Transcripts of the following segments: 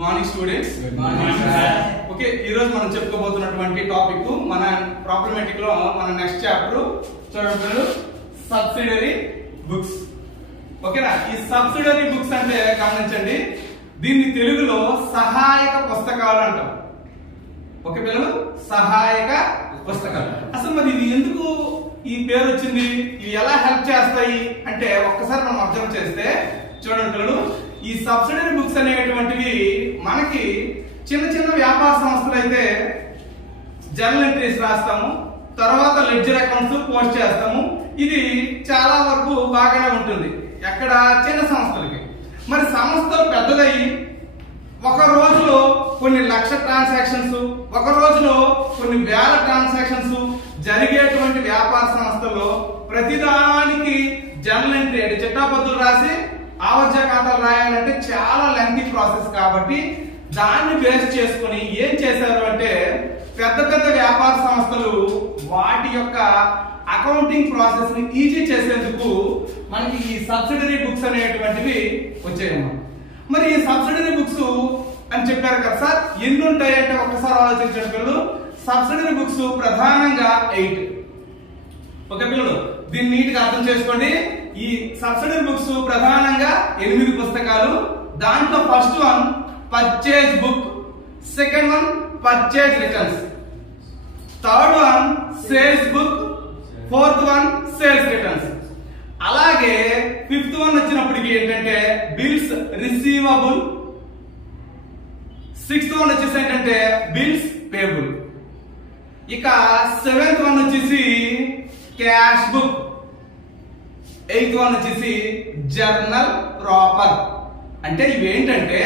Morning students. Okay, ఈ రోజు మనం చెప్పుకోబోతున్నటువంటి టాపిక్ మన ప్రాబ్లమాటిక్ లో మన నెక్స్ట్ చాప్టర్ చూడండి, సబ్సిడరీ బుక్స్. ఓకేనా? ఈ సబ్సిడరీ బుక్స్ అంటే గమనించండి, దీన్ని తెలుగులో సహాయక పుస్తకాలు అంటాం. ఓకే పిల్లలు, సహాయక పుస్తకాలు. అసలు మరి ఇది ఎందుకు ఈ పేరు వచ్చింది, ఇవి ఎలా హెల్ప్ చేస్తాయి అంటే ఒక్కసారి మనం అబ్జర్వ్ చేస్తే చూడండి పిల్లలు, ఈ సబ్సిడరీ బుక్స్ అనేటువంటివి మనకి చిన్న చిన్న వ్యాపార సంస్థలు అయితే జర్నల్ ఎంట్రీస్ రాస్తాము, తర్వాత లెడ్జర్ అకౌంట్స్ పోస్ట్ చేస్తాము. ఇది చాలా వరకు బాగానే ఉంటుంది ఎక్కడ చిన్న సంస్థలకి. మరి సంస్థలు పెద్దదై ఒక రోజులో కొన్ని లక్ష ట్రాన్సాక్షన్స్, ఒక రోజులో కొన్ని వేల ట్రాన్సాక్షన్స్ జరిగేటువంటి వ్యాపార సంస్థల్లో ప్రతిదానికి జర్నల్ ఎంట్రీ అంటే చిట్టాపత్తులు రాసి ఆవర్జన ఖాతాలు రాయాలంటే చాలా లెంగ్తీ ప్రాసెస్. కాబట్టి దాన్ని బేస్ చేసుకుని ఏం చేశారు అంటే పెద్ద పెద్ద వ్యాపార సంస్థలు వాటి యొక్క అకౌంటింగ్ ప్రాసెస్ ని ఈజీ చేసేందుకు మనకి ఈ సబ్సిడరీ బుక్స్ అనేటువంటివి వచ్చాయన్నమాట. మరి ఈ సబ్సిడరీ బుక్స్ అని చెప్పారు కదా సార్, ఎన్ని ఉంటాయంటే ఒక్కసారి ఆలోచించండి పిల్లలు. సబ్సిడరీ బుక్స్ ప్రధానంగా 8. ఓకే పిల్లలు, దీన్ని నీట్ గా అర్థం చేసుకోండి. ఈ సబ్సిడరీ బుక్స్ ప్రధానంగా 8 పుస్తకాలు. దాంట్లో first one purchase book, second one purchase returns, third one sales book, fourth one sales returns. అలాగే ఫిఫ్త్ వన్ వచ్చినప్పటికి ఏంటంటే బిల్స్ రిసీవబుల్, సిక్స్త్ వన్ వచ్చేసి ఏంటంటే బిల్స్ పేబుల్. ఇక సెవెంత్ వన్ వచ్చేసి క్యాష్ బుక్, ఎయిత్ వన్ వచ్చేసి జర్నల్ ప్రాపర్. అంటే ఇవేంటంటే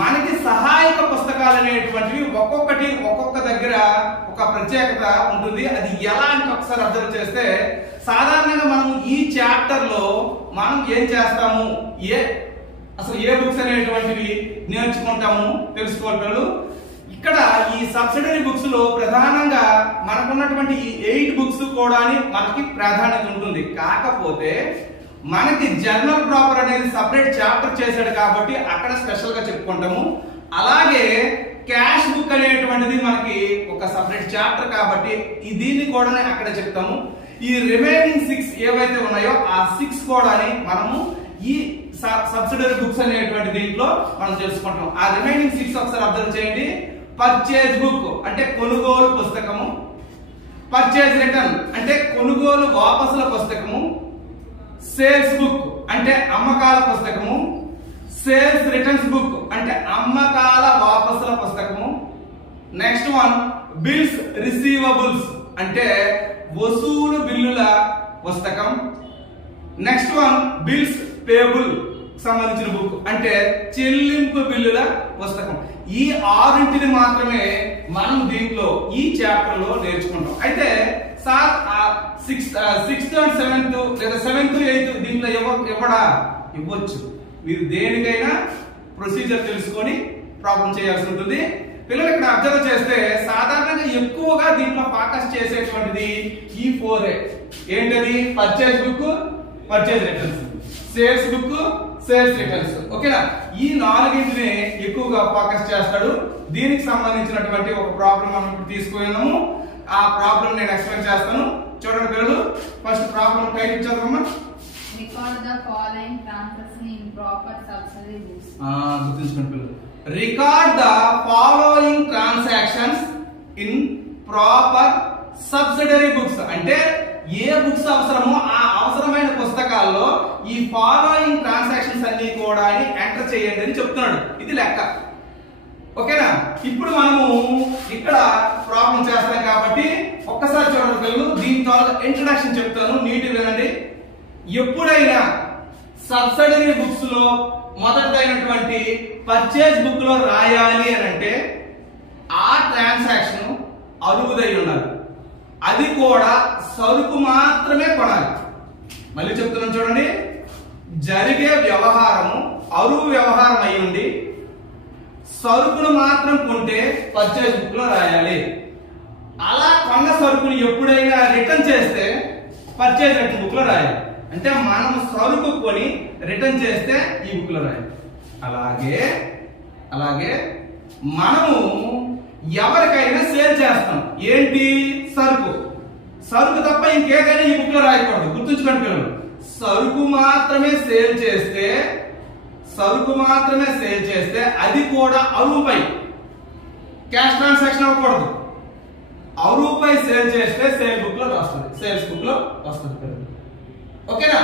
మనకి సహాయక పుస్తకాలు అనేటువంటివి ఒక్కొక్కటి ఒక్కొక్క దగ్గర ఒక ప్రత్యేకత ఉంటుంది. అది ఎలా అని ఒకసారి అబ్జర్వ్ చేస్తే సాధారణంగా మనం ఈ చాప్టర్ లో మనం ఏం చేస్తాము, అసలు ఏ బుక్స్ అనేటువంటివి నేర్చుకుంటాము తెలుసుకోవాలి. ఇక్కడ ఈ సబ్సిడరీ బుక్స్ లో ప్రధానంగా మనకున్నటువంటి ఈ 8 బుక్స్ కూడా మనకి ప్రాధాన్యత ఉంటుంది. కాకపోతే మనకి జర్నల్ ప్రాపర్ అనేది సపరేట్ చాప్టర్ చేశాడు కాబట్టి అక్కడ స్పెషల్ గా చెప్పుకుంటాము. అలాగే క్యాష్ బుక్ అనేటువంటిది మనకి ఒక సపరేట్ చాప్టర్ కాబట్టి దీన్ని కూడా అక్కడ చెప్తాము. ఈ రిమైనింగ్ 6 ఏవైతే ఉన్నాయో ఆ 6 కూడా మనము ఈ సబ్సిడరీ బుక్స్ అనేటువంటి దీంట్లో మనం తెలుసుకుంటాం. ఆ రిమైనింగ్ 6 ఒకసారి అబ్జర్వ్ చేయండి. పర్చేజ్ బుక్ అంటే కొనుగోలు పుస్తకము, పర్చేజ్ రిటర్న్ అంటే కొనుగోలు వాపసుల పుస్తకము, సేల్స్ బుక్ అంటే అమ్మకాల పుస్తకము, సేల్స్ రిటర్న్స్ బుక్ అంటే అమ్మకాల వాపసుల పుస్తకము, నెక్స్ట్ వన్ బిల్స్ రిసీవబుల్స్ అంటే వసూలు బిల్లుల పుస్తకం, నెక్స్ట్ వన్ బిల్స్ పేబుల్ సంబంధించిన బుక్ అంటే చెల్లింపు బిల్లుల పుస్తకం. ఈ 6 మాత్రమే మనం దీంట్లో ఈ చాప్టర్ లో నేర్చుకుంటాం. అయితే సార్ 6th అండ్ 7th లేదా 7th 8th దీంట్లో ఇవ్వచ్చు. మీరు దేనికైనా ప్రొసీజర్ తెలుసుకొని ప్రాబ్లం చేయాల్సి ఉంటుంది. పిల్లలు ఇక్కడ అబ్జర్వ్ చేస్తే సాధారణంగా ఎక్కువగా దీంట్లో ఫోకస్ చేసేటువంటిది ఈ 4 ఏంటది, purchase book, purchase returns, sales book, sales returns. ఓకేనా? ఈ 4 ఎక్కువగా ఫోకస్ చేస్తాడు. దీనికి సంబంధించినటువంటి ఒక ప్రాబ్లం మనం ఇప్పుడు తీసుకున్నాము. ఆ ప్రాబ్లం నేను ఎక్స్ప్లెయిన్ చేస్తాను. చూడండి పిల్లలు, ఫస్ట్ ప్రాబ్లం టైటిల్ చదవమ్మా. Record the following transaction in proper subsidiary books. గుర్తుంచుకోండి పిల్లలు, record the following transactions in proper subsidiary books అంటే ఏ బుక్స్ అవసరమో ఆ అవసరమైన పుస్తకాల్లో ఈ ఫాలోయింగ్ ట్రాన్సాక్షన్స్ అన్ని కూడా ఎంటర్ చేయండి అని చెప్తున్నాడు. ఇది లెక్క. ఓకేనా? ఇప్పుడు మనము ఇక్కడ ప్రాబ్లం చేస్తాం కాబట్టి ఒక్కసారి చూడండి పిల్లలు, దీంతో ఇంట్రడక్షన్ చెప్తాను, నీట్ వినండి. ఎప్పుడైనా సబ్సిడరీ బుక్స్ లో మొదటైనటువంటి పర్చేజ్ బుక్ లో రాయాలి అని అంటే ఆ ట్రాన్సాక్షన్ అరువుదై ఉండాలి. అది కూడా సరుకు మాత్రమే కొనాలి. మళ్ళీ చెప్తున్నాను చూడండి, జరిగే వ్యవహారము అరువు వ్యవహారం అయి ఉండి సరుకును మాత్రం కొంటే పర్చేజ్ బుక్ లో రాయాలి. అలా కొన్న సరుకుని ఎప్పుడైనా రిటర్న్ చేస్తే పర్చేజ్ రిటర్న్ బుక్ లో రాయాలి. అంటే మనం సరుకు కొని రిటర్న్ చేస్తే ఈ బుక్ లో రాయాలి. అలాగే అలాగే మనము ఎవరికైనా సేల్ చేస్తాం, ఏంటి? సరుకు తప్ప ఇంకేదైనా ఈ బుక్ లో రాయకూడదు, గుర్తుంచుకోండి పిల్లలు. సరుకు మాత్రమే సేల్ చేస్తే అది కూడా అరువుపై, క్యాష్ ట్రాన్సాక్షన్ అవ్వకూడదు. అరువుపై సేల్ చేస్తే సేల్స్ బుక్ లో వస్తుంది పిల్లలు. ఓకేనా?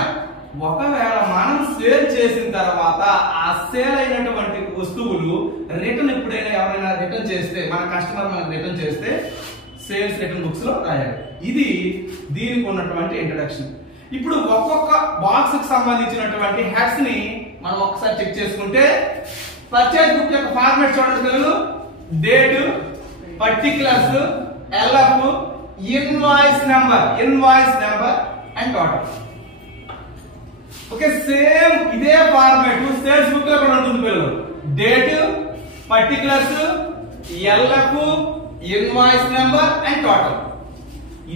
ఒకవేళ మనం సేల్ చేసిన తర్వాత ఆ సేల్ అయినటువంటి వస్తువులు రిటర్న్ ఎప్పుడైనా ఎవరైనా రిటర్న్ చేస్తే, మన కస్టమర్ మనకు రిటర్న్ చేస్తే సేల్స్ రిటర్న్ బుక్స్ లో రాయాలి. ఇది దీనికి ఉన్నటువంటి ఇంట్రడక్షన్. ఇప్పుడు ఒక్కొక్క బాక్స్ కి సంబంధించినటువంటి హెడ్స్ ని మనం ఒకసారి చెక్ చేసుకుంటే, పర్చేజ్ బుక్ యొక్క ఫార్మాట్ చూడండి పిల్లలు. Date, particulars, LF, invoice number and total. Okay, same ఇదే ఫార్మాట్ సేల్స్ బుక్ లో కూడా ఉంటుంది పిల్లలు. Date, particulars, LF, invoice number and total.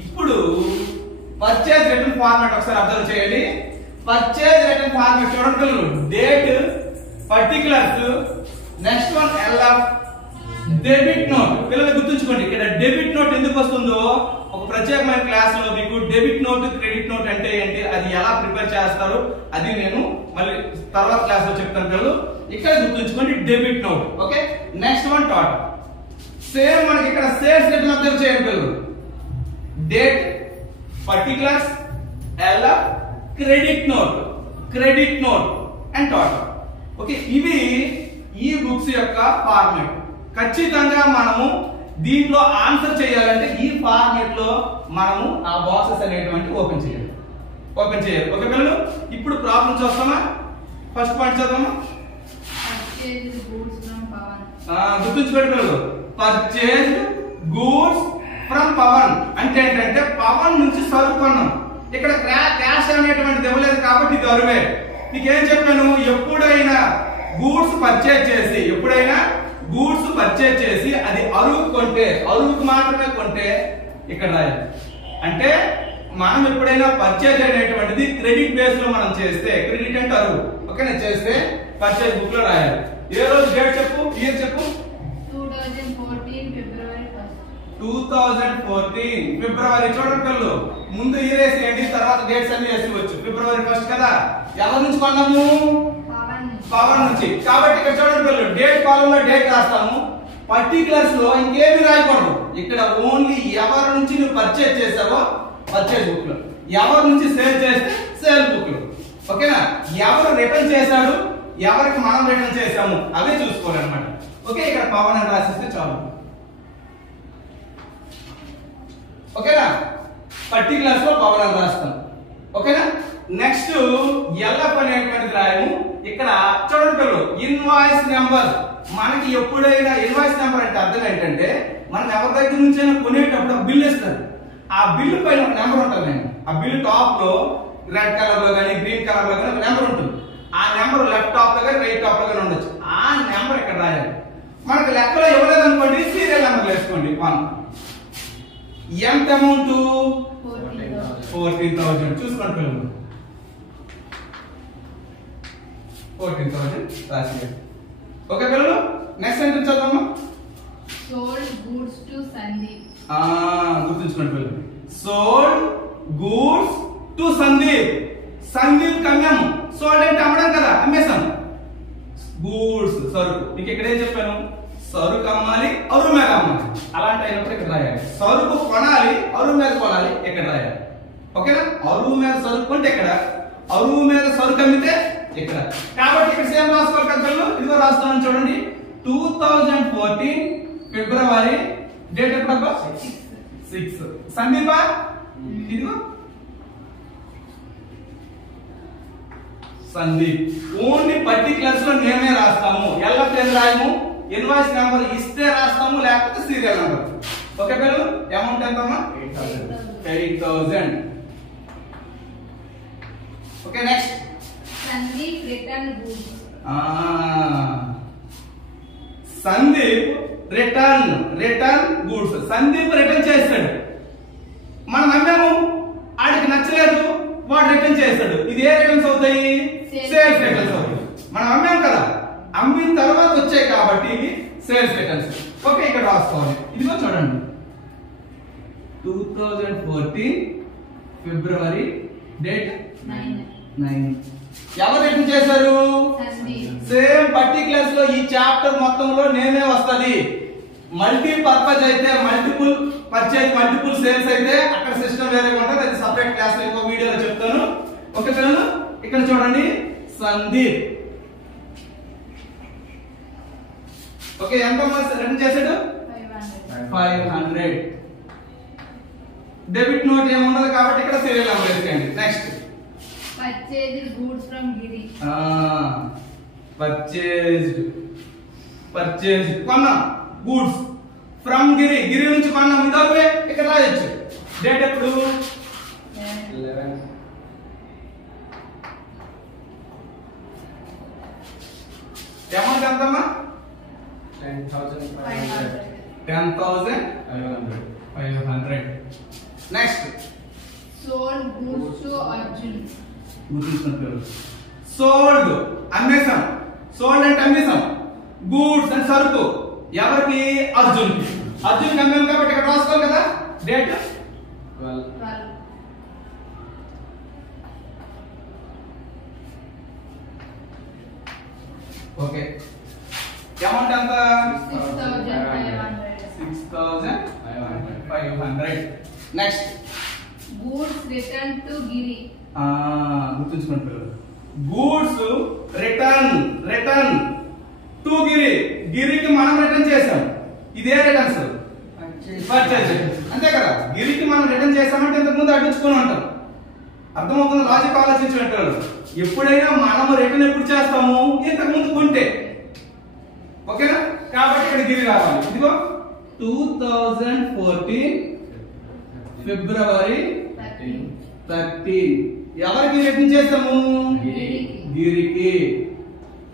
ఇప్పుడు పర్చేజ్ రిటర్న్ ఫార్మాట్ ఒకసారి అబ్జర్వ్ చేయండి. పర్చేజ్ రిటర్న్ ఫార్మాట్ చూడండి పిల్లలు. Date, particulars, next one LF, debit note. పిల్లలు గుర్తుంచుకోండి, ఇక్కడ డెబిట్ నోట్ ఎందుకు వస్తుందో ఒక ప్రత్యేకమైన క్లాస్ లో మీకు డెబిట్ నోట్, క్రెడిట్ నోట్ అంటే ఏంటి, అది ఎలా ప్రిపేర్ చేస్తారు అది నేను మళ్ళీ తర్వాత క్లాస్ లో చెప్తాను పిల్లలు. ఇక్కడ గుర్తుంచుకోండి debit note. Okay, next one total. Same మనకి ఇక్కడ సేల్స్ రిటర్న్ అబ్జర్వ్ చేయండి పిల్లలు. Date, particulars, LF, credit note and total. Okay, ఇవి ఈ బుక్స్ యొక్క ఫార్మాట్. ఖచ్చితంగా మనము దీంట్లో ఆన్సర్ చేయాలంటే ఈ ఫార్మాట్ లో మనము ఆ బాక్సెస్ అనేటువంటి ఓపెన్ చేయాలి. ఓకే పిల్లలు, ఇప్పుడు ప్రాబ్లం చూస్తామా? ఫస్ట్ పాయింట్ చదువుతామా? గుర్తుంచుకోండి పిల్లలు, పర్చేజ్ గూడ్స్ ఫ్రమ్ పవన్ అంటే ఏంటంటే పవన్ నుంచి సరుకు కొన్నాం. ఇక్కడ క్యాష్ అనేటువంటిది ఇవ్వలేదు కాబట్టి ఇది అరువే. నీకేం చెప్పాను? ఎప్పుడైనా గూడ్స్ పర్చేజ్ చేసి అది అరువుకు మాత్రమే కొంటే ఇక్కడ రాయాలి. అంటే మనం ఎప్పుడైనా పర్చేజ్ అనేటువంటిది క్రెడిట్ బేస్ లో మనం చేస్తే, క్రెడిట్ అంటే అరువు, ఓకేనా, చేస్తే పర్చేజ్ బుక్ లో రాయాలి. ఏ రోజు డేట్ చెప్పు, ఇయర్ చెప్పు. 2014 ఫిబ్రవరి. చూడండి పిల్లలు, ముందు ఇయర్ వేసేయండి, తర్వాత డేట్స్ అన్ని వేసుకోవచ్చు. ఫిబ్రవరి 1 కదా. ఎవరి నుంచి కొన్నాము? పవన్ నుంచి. కాబట్టి ఇక్కడ చూడండి పిల్లలు, డేట్ కాలంలో డేట్ రాస్తాము, పర్టికులర్స్ లో ఇంకేమి రాయకూడదు. ఇక్కడ ఓన్లీ ఎవరి నుంచి నువ్వు పర్చేజ్ చేసావో పర్చేజ్ బుక్ లో, ఎవరి నుంచి సేల్ చేస్తే సేల్ బుక్ లో. ఓకేనా? ఎవరు రిటర్న్ చేశాడు, ఎవరికి మనం రిటర్న్ చేసాము అవే చూసుకోవాలన్నమాట. ఓకే, ఇక్కడ పవన్ అని రాసిస్తే చాలు. ఓకేనా? పర్టికులర్స్ లో పవన్ అని రాస్తాం. ఓకేనా? నెక్స్ట్ ఎల్ఎఫ్ అనేటువంటిది రాయము. ఇక్కడ చూడండి పిల్లలు, ఇన్వాయిస్ నెంబర్. మనకి ఎప్పుడైనా ఇన్వాయిస్ నెంబర్ అంటే అర్థం ఏంటంటే, మనం ఎవరి దగ్గర నుంచైనా కొనేటప్పుడు బిల్ ఇస్తారు. ఆ బిల్లు పైన ఒక నెంబర్ ఉంటుంది. ఆ బిల్ టాప్ లో రెడ్ కలర్ లో కానీ గ్రీన్ కలర్ లో కానీ ఒక నెంబర్ ఉంటుంది. ఆ నెంబర్ లెఫ్ట్ టాప్ లో కానీ రైట్ టాప్ లో కానీ ఉండొచ్చు. ఆ నెంబర్ ఇక్కడ రాయాలి. మనకు లెక్కలో ఇవ్వలేదు అనుకోండి, సీరియల్ నెంబర్ వేసుకోండి. 1 ఎంత అమౌంట్? 14,000. చూసుకోండి పిల్లలు, 14,000 రాసి. ఓకే పిల్లలు, నెక్స్ట్ సెంటెన్స్ చదవమ్మా. Sold goods to Sandeep. గుర్తుంచుకోండి పిల్లలు, sold goods to Sandeep. Sandeep అమ్మాము. సోల్డ్ అంటే అమ్మడం కదా, అమ్మేశాం. గూడ్స్ సరుకు. నీకు ఇక్కడ ఏం చెప్పాను? సరుకు అమ్మాలి, అరువు మీద అమ్మాలి. అలాంటి అయినప్పుడు ఇక్కడ రాయాలి. సరుకు కొనాలి, అరువు మీద కొనాలి, ఇక్కడ రాయాలి. ఓకేనా? అరువు మీద సరుకు కొంటే ఇక్కడ, అరువు మీద సరుకు అమ్మితే ఇక్కడ. కాబట్టి ఇక్కడ సేమ్ రాసుకోవాలి కదా పిల్లలు. ఇదిగో రాస్తున్నాను చూడండి. 2014 ఫిబ్రవరి. డేట్ ఎప్పుడబ్బా? 6. సందీపా ఇదిగో సందీప్. ఓన్లీ పర్టికులర్స్ లో నేమే రాస్తాము, ఎల్ఎఫ్ ఏం రాయము. ఇన్వాయిస్ నెంబర్ ఇస్తే రాస్తాము, లేకపోతే సీరియల్ నెంబర్. ఓకే పిల్లలు, అమౌంట్ ఎంతమ్మా? 8,000. Okay, next Sandeep return goods. Sandeep return goods. Sandeep return చేస్తాడు, మనం అమ్మాము, ఆడికి నచ్చలేదు, వాడు రిటర్న్ చేస్తాడు. ఇది ఏ రిటర్న్స్ అవుతాయి? సేల్స్ రిటర్న్స్ అవుతాయి. మనం అమ్మాం కదా, అమ్మిన తర్వాత వచ్చాయి కాబట్టి ఇవి సేల్స్ రిటర్న్స్. ఓకే, ఇక్కడ రాసుకోవాలి. ఇదిగో చూడండి, 2014 ఫిబ్రవరి, డేట్ 9. ఎవరు రిటర్న్ చేశారు? సేమ్ పర్టికులర్స్ లో ఈ చాప్టర్ మొత్తంలో నేనే వస్తది. మల్టీపర్పస్ అయితే మల్టిపుల్ పర్చేజ్, మల్టిపుల్ సేల్స్ అయితే అక్కడ సిస్టమ్ వేరే ఉంటుంది, అది సెపరేట్ క్లాస్ లో ఇంకో వీడియోలో చెప్తాను. ఓకే పిల్లలు, ఇక్కడ చూడండి సందీప్. ఓకే, ఎంత రిటర్న్ చేశాడు? 500. డెబిట్ నోట్ ఏముండదు కాబట్టి ఇక్కడ సీరియల్ నెంబర్ వేసుకోండి. Next purchased goods from Giri. Purchased కొన్నాం గూడ్స్ ఫ్రమ్ గిరి, గిరి నుంచి కొన్నాం. ఇదొకటే ఇక్కడ రాయొచ్చు. డేట్ ఎప్పుడు? 11. అమౌంట్ ఎంతమ్మా? 10,500. 10,500. Next sold goods to Arjun. Sold అమ్మేసాం. సోల్డ్ అంటే అమ్మేసాం. గూడ్స్ అంటే సరుకు ఎవరికి? అర్జున్. అర్జున్ అమ్మాం కాబట్టి ఇక్కడ రాసుకోవాలి కదా. డేట్ 12. ఓకే, అమౌంట్ ఎంత? 6,500. నెక్స్ట్ గూడ్స్ రిటర్న్ టు గిరి. గుర్తుంచుకోండి పిల్లలు, గూడ్స్ రిటర్న్ టు గిరి. గిరికి మనం రిటర్న్ చేసాం. ఇదే రిటర్న్స్ పర్చేజ్, అంతే కదా. గిరికి మనం రిటర్న్ చేసామంటే ఇంతకు ముందు అడ్డించుకొని ఉంటాం. అర్థమవుతుంది? లాజిక్ ఆలోచించినట్టు. ఎప్పుడైనా మనము రిటర్న్ ఎప్పుడు చేస్తాము? ఇంతకు ముందు కొంటే. ఓకేనా? కాబట్టి ఇక్కడ గిరి రావాలి. ఇదిగో 2014 ఫిబ్రవరి 13. ఎవరికి రిటర్న్ చేస్తాము? గిరికి.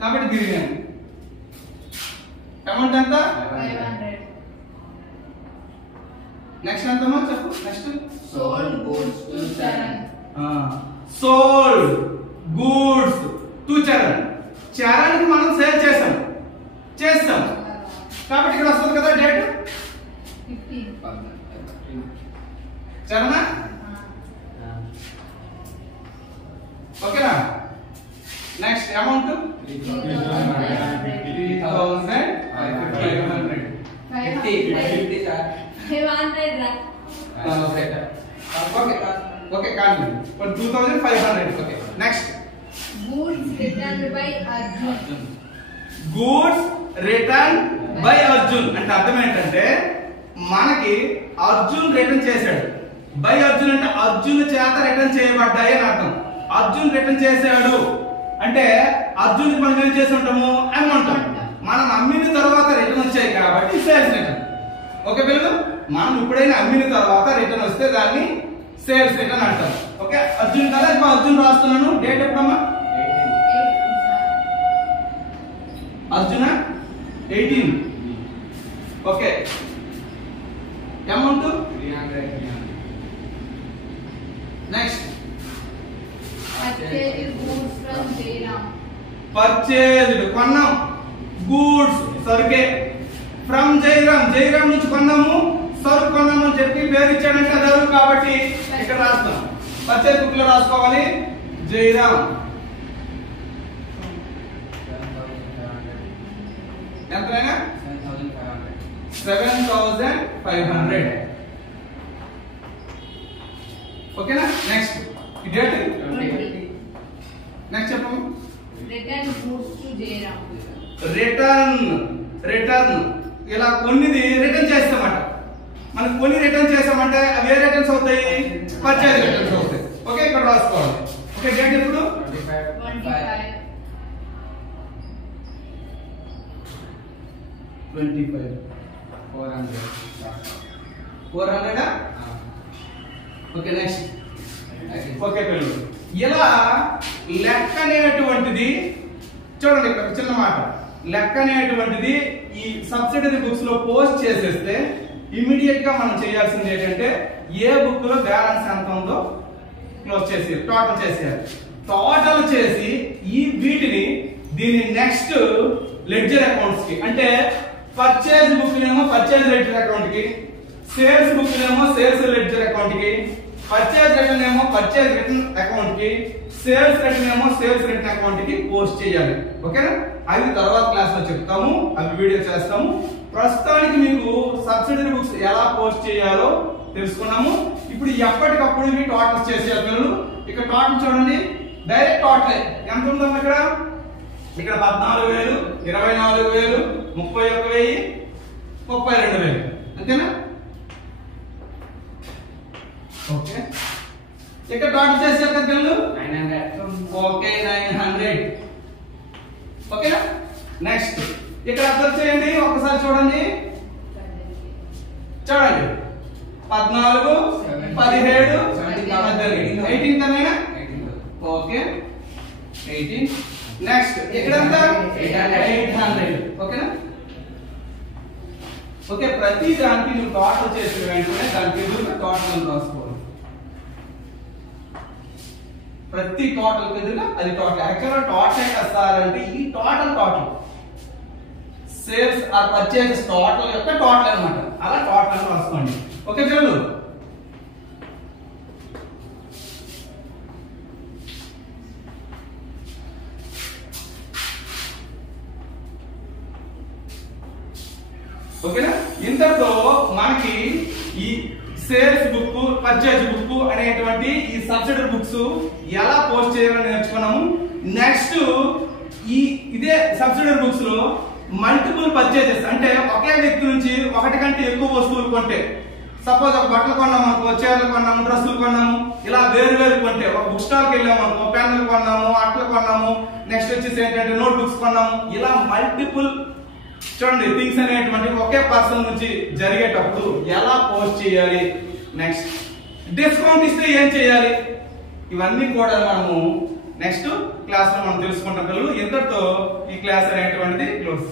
కాబట్టి గిరి. అమౌంట్ ఎంత? 500. నెక్స్ట్ ఎంతమ్మా చెప్పు. Next sold goods to Charan. Sold goods to Charan. Charan కి మనం సేల్ చేసాం కాబట్టి ఇక్కడ వస్తుంది కదా డేట్ 15. చరణ. ఓకేనా? Next amount 3,500. 3,500. 500 రా. ఓకే కాదు 2,500. Okay, next goods written by Arjun. Goods written by Arjun అంటే అర్థం ఏంటంటే మనకి అర్జున్ రిటర్న్ చేశాడు. బై అర్జున్ అంటే అర్జున్ చేత రిటర్న్ చేయబడ్డాయి అని అర్థం. అర్జున్ రిటర్న్ చేశాడు అంటే అర్జున్ కి మనం ఏం చేసి ఉంటాము? అమౌంట్. మనం అమ్మిన తర్వాత రిటర్న్ వచ్చాయి కాబట్టి సేల్స్ రిటర్న్. ఓకే పిల్లలు, మనం ఎప్పుడైనా అమ్మిన తర్వాత రిటర్న్ వస్తే దాన్ని సేల్స్ రిటర్న్ అంటారు. ఓకే, అర్జున్ కదా, ఇప్పుడు అర్జున్ రాస్తున్నాను. డేట్ ఎప్పుడమ్మా? Arjun 18. Okay, amount 300. Next purchased goods from Jayaram. Purchased కొన్నాం. గూడ్స్ సరుకే. ఫ్రమ్ జయరామ్ నుంచి కొన్నాము. సరుకు కొన్నాము అని చెప్పి పేరు ఇచ్చాడంటే అదరు కాబట్టి ఇక్కడ రాస్తాం. పర్చేజ్ బుక్ లో రాసుకోవాలి జయరామ్. ఎంతైనా 7,500. ఓకేనా? నెక్స్ట్ డేట్ నెక్స్ట్ చెప్పము. Return goods to Jayaram. Return ఇలా కొన్నిది రిటర్న్ చేస్తామట. మనం కొన్ని రిటర్న్ చేసామంటే అవి ఏ రిటర్న్స్ అవుతాయి? పర్చేజ్ రిటర్న్స్ అవుతాయి. ఓకే, ఇక్కడ రాసుకోవాలి. ఓకే, డేట్ ఎప్పుడు? 25. 25. 400. Okay, next. ఓకే పిల్లలు, ఇలా లెక్క అనేటువంటిది చూడండి. ఇక్కడ చిన్న మాట, లెక్క అనేటువంటిది ఈ సబ్సిడరీ బుక్స్ లో పోస్ట్ చేసేస్తే ఇమీడియట్ గా మనం చేయాల్సింది ఏంటంటే ఏ బుక్ లో బ్యాలెన్స్ ఎంత ఉందో క్లోజ్ చేసి టోటల్ చేసేయాలి. టోటల్ చేసి ఈ వీటిని దీని నెక్స్ట్ లెడ్జర్ అకౌంట్స్ కి, అంటే పర్చేజ్ బుక్ నేమో పర్చేజ్ లెడ్జర్ అకౌంట్ కి, సేల్స్ బుక్ నేమో సేల్స్ లెడ్జర్ అకౌంట్ కి, పర్చేజ్ రిటర్న్ ఏమో పర్చేజ్ రిటర్న్ అకౌంట్ కి, సేల్స్ రిటర్న్ ఏమో సేల్స్ రిటర్న్ అకౌంట్ కి పోస్ట్ చేయాలి. ఓకేనా? అవి తర్వాత క్లాస్ లో చెప్తాము, అవి వీడియో చేస్తాము. ప్రస్తుతానికి మీకు సబ్సిడరీ బుక్స్ ఎలా పోస్ట్ చేయాలో తెలుసుకున్నాము. ఇప్పుడు ఎప్పటికప్పుడు ఇవి టోటల్స్ చేసేయాలి పిల్లలు. ఇక్కడ టోటల్ చూడండి, డైరెక్ట్ టోటల్ ఎంత ఉందో ఇక్కడ, ఇక్కడ 14,000, 24,000, 31,000, 32,000, అంతేనా? ఓకే, ఇక్కడ టోటల్ చేసారు కదా పిల్లలు 900. ఓకే 900. ఓకేనా? నెక్స్ట్ ఇక్కడ అబ్జర్వ్ చేయండి, ఒకసారి చూడండి, చూడండి 14, 17, 18 కదైనా? ఓకే 18. నెక్స్ట్ ఇక్కడ ఎంత? 800. ఓకేనా? ఓకే, ప్రతి దానికి నువ్వు టోటల్ చేసిన వెంటనే దానికి ఎదురుగా టోటల్ అని రాసుకోవాలి. ప్రతి టోటల్ ఎదురుగా అది టోటల్. యాక్చువల్గా టోటల్ ఏంటి సార్ అంటే ఈ total sales or purchases total యొక్క టోటల్ అన్నమాట. అలా టోటల్ అని రాసుకోండి. ఓకే పిల్లలు? ఓకేనా? ఇంతతో మనకి ఈ సేల్స్ బుక్, పర్చేజ్ బుక్ అనేటువంటి ఈ సబ్సిడరీ బుక్స్ ఎలా పోస్ట్ చేయాలని నేర్చుకున్నాము. నెక్స్ట్ ఇదే సబ్సిడరీ బుక్స్ లో మల్టిపుల్ పర్చేజెస్, అంటే ఒకే వ్యక్తి నుంచి ఒకటి కంటే ఎక్కువ వస్తువులు కొంటే, సపోజ్ ఒక బట్టలు కొన్నాము అనుకో, చీరలు కొన్నాము, డ్రెస్సులు కొన్నాము, ఇలా వేరు వేరు కొంటే, ఒక బుక్ స్టాల్ కి వెళ్ళాము అనుకో, పెన్నులు కొన్నాము, అట్లు కొన్నాము, నెక్స్ట్ వచ్చేసి ఏంటంటే నోట్ బుక్స్ కొన్నాము, ఇలా మల్టిపుల్ చూడండి థింగ్స్ అనేటువంటి ఒకే పర్సన్ నుంచి జరిగేటప్పుడు ఎలా పోస్ట్ చేయాలి, నెక్స్ట్ డిస్కౌంట్ ఇస్తే ఏం చేయాలి, ఇవన్నీ కూడా మనము నెక్స్ట్ క్లాస్ లో మనం తెలుసుకుంటాం పిల్లలు. ఇంతటితో ఈ క్లాస్ అనేటువంటిది క్లోజ్.